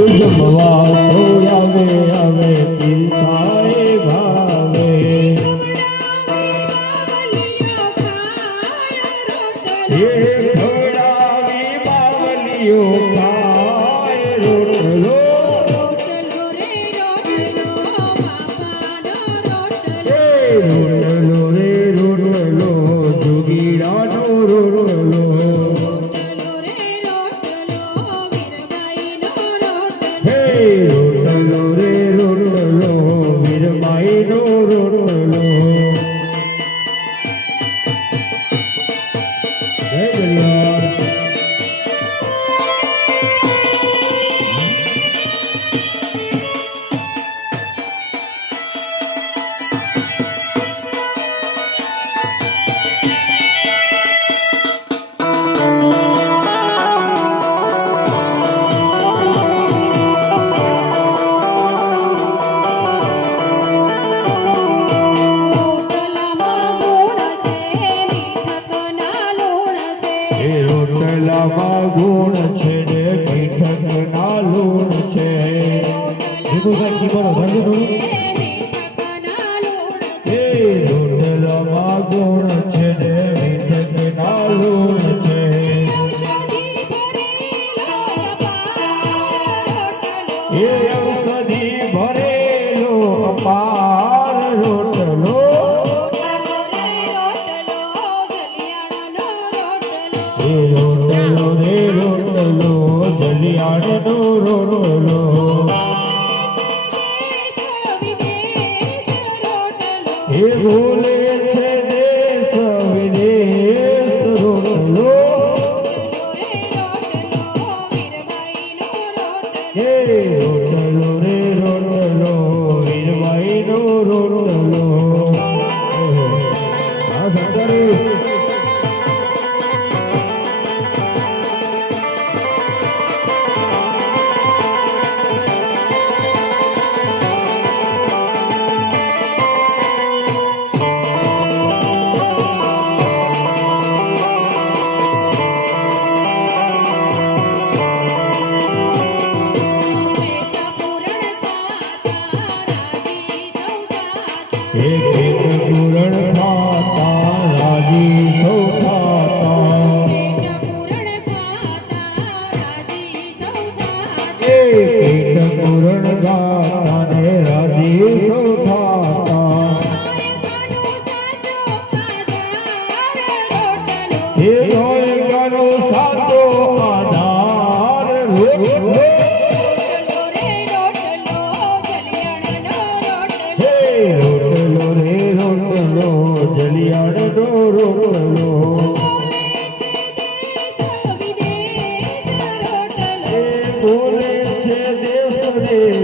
જમવા સોયાવે આવે પીસાએ ભાવે એ ખવડાવી બાવલીઓ ખાય રોટલો રોટલો રે રોટલો જોગીડાનો રોટલો રોટલો રે રોટલો વીરબાઈનો રોટલો જય ગલિયાર રોટલામાં ગુણ છે ને મીઠક ના લૂણ છે રોટલામાં ગુણ છે ને મીઠક ના લૂણ છે એ ઔષધિ ભરેલો અપાર રોટલો રોટલો રે રોટલો જલિયાણનો રોટલો એ બોલે છે દેશ વિદેશ રોટલો એ રોટલો રે રોટલો વીરબાઈનો રોટલો આ સરકારી એક પૂરણ ખાતા રાજી સૌ ખાતા એક પૂરણ ગાતા ને રાજી સૌ ખાતા એ ગોયગાનો સાચો આધાર રોટલો જલિયાણનો રોટલો બોલે છે દેશ રે